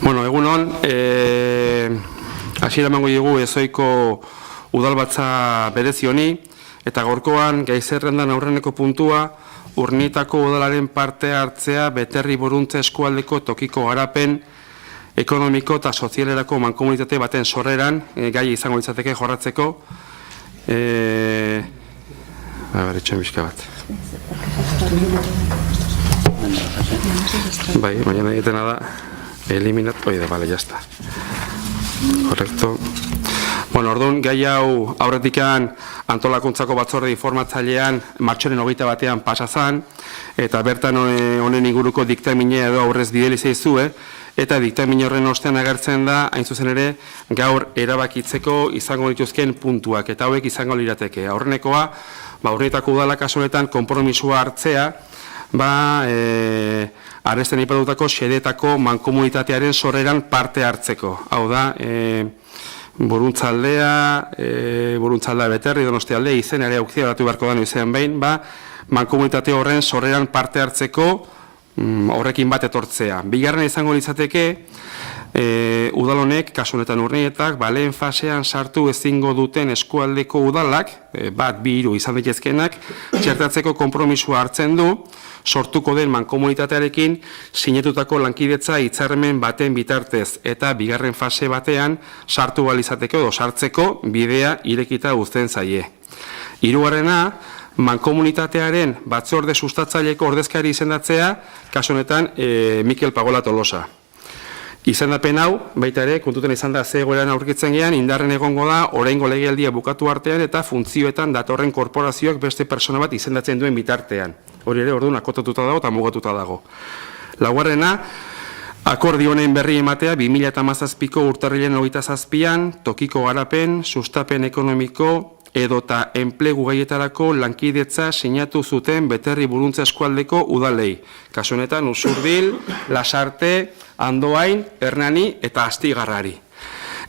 Bueno, egunon, hasiera emango dugu ezoiko udalbatza berezi honi, eta gaurkoan gai zerrendan aurreneko puntua, Urnietako udalaren parte hartzea Beterri Boruntza eskualdeko tokiko garapen ekonomiko eta sozialerako mankomunitate baten sorreran, gai izango litzateke jorratzeko. Itxoen bizka bat. Bai, mañana egitena da. Eliminat, oide, vale, ya está. Correcto. Bueno, orduan, gai hau aurretikan antolakuntzako batzorde informatzailean martxoaren 21 pasazan, eta bertan honen inguruko diktamine edo aurrez bideli zaizue, eta diktamine horren ostean agertzen da, hain zuzen ere, gaur erabakitzeko izango dituzken puntuak, eta hauek izango lirateke. Aurrenekoa, Urnietako udalak kasu honetan konpromisua hartzea, aresten ipatutako xedetako mankomunitatearen sorreran parte hartzeko. Hau da, Buruntzaldea Beterri, Donostialdea, izen ere aukziaratu beharko da noizean behin, mankomunitate horren sorreran parte hartzeko horrekin bat etortzea. Bigarren izango litzateke, udal honek, kasu honetan Urnietak, lehen fasean sartu ezingo duten eskualdeko udalak, bat, bi, hiru izan daitezkenak, txertatzeko konpromisua hartzen du, sortuko den mankomunitatearekin sinetutako lankidetza hitzarmen baten bitartez, eta bigarren fase batean sartu balizateko edo sartzeko bidea irekita uzten zaie. Hirugarrena, mankomunitatearen batzorde sustatzaileko ordezkari izendatzea, kasu honetan Mikel Pagola Tolosa. Izendapen hau, baita ere, kontuten izan da ze egoeran aurkitzen gean, indarren egongo da, oraingo legealdia bukatu artean eta funtzioetan datorren korporazioak beste persona bat izendatzen duen bitartean. Hori ere, orduan, akotatuta dago eta mugatuta dago. Laugarrena, akordio honen berri ematea 2017ko urtarrilen 27an, tokiko garapen, sustapen ekonomiko edota enplegu gaietarako lankidetza sinatu zuten Beterri Boruntza eskualdeko udalei. Kasu honetan, Usurbil, Lasarte, Andoain, Hernani eta Astigarrari.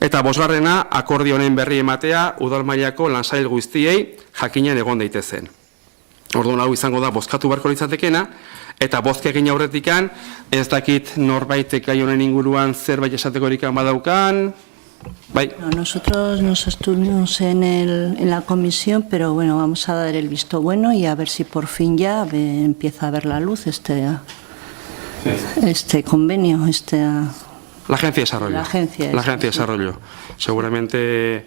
Eta bosgarrena, akordio honen berri ematea udal mailako lansail guztiei jakinen egon daitezen. Orduan hau izango da bozkatu beharko litzatekena, eta bozka egin aurretikan, ez dakit norbaitek gai honen inguruan zerbait esateko erikan badaukan. Nosotros nos estuvimos en la comisión, pero bueno, vamos a dar el visto bueno y a ver si por fin ya empieza a ver la luz este convenio, La Agencia de Desarrollo. La Agencia de Desarrollo. Seguramente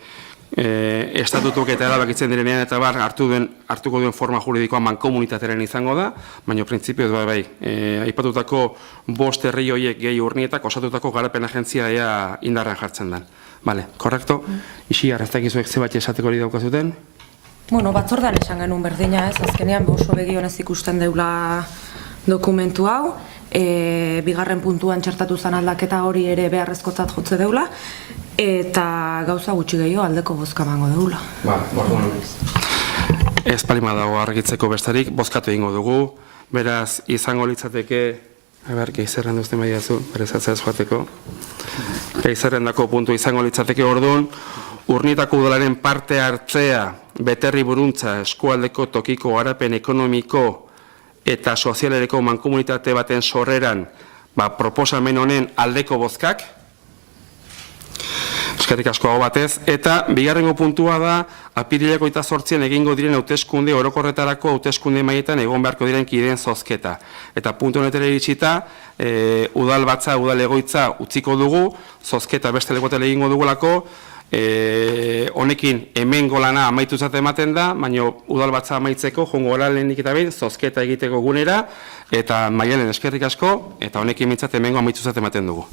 estatutuk eta erabakitzen direnean eta hartuko duen forma juridikoa mankomunitatearen izango da, baina printzipioz aipatutako 5 herri horiek gehi Urnietak osatutako garapen agentzia indarrean jartzen den. Vale, korrekto? Ixi, arreztakizuek zebat esateko hori daukazuten? Bueno, batzordan esan genuen berdina ez, azkenean oso begionez ikusten deula dokumentu hau, bigarren puntuan txertatu zan aldaketa hori ere beharrezkotzat jotze deula, eta gauza gutxi gehiago aldeko bozka emango deula. Ez palima dago argitzeko bestarik, bozkatu egingo dugu, beraz izango litzateke, geizerren duzten baiazu, berezatzea ez joateko, geizerrendako puntu izango litzateke orduan, Urnietako udalaren parte hartzea Beterri Boruntza eskualdeko tokiko garapen ekonomiko eta sozialereko mankomunitate baten sorreran proposamen honen aldeko bozkak, eskerrik asko hau batez, eta bigarrengo puntua da apirileko 28an egingo diren hauteskunde orokorretarako hauteskunde maietan egon beharko diren kideen zozketa. Eta puntu honetara iritsita, udal batza, udal egoitza utziko dugu, zozketa beste lekotela egingo dugulako, honekin hemen golana amaituzat ematen da, baina udal batza amaitzeko, jongo gara lehenik eta behin, zozketa egiteko gunera, eta Maialen eskerrik asko, eta honekin mintzat hemengo amaituzat ematen dugu.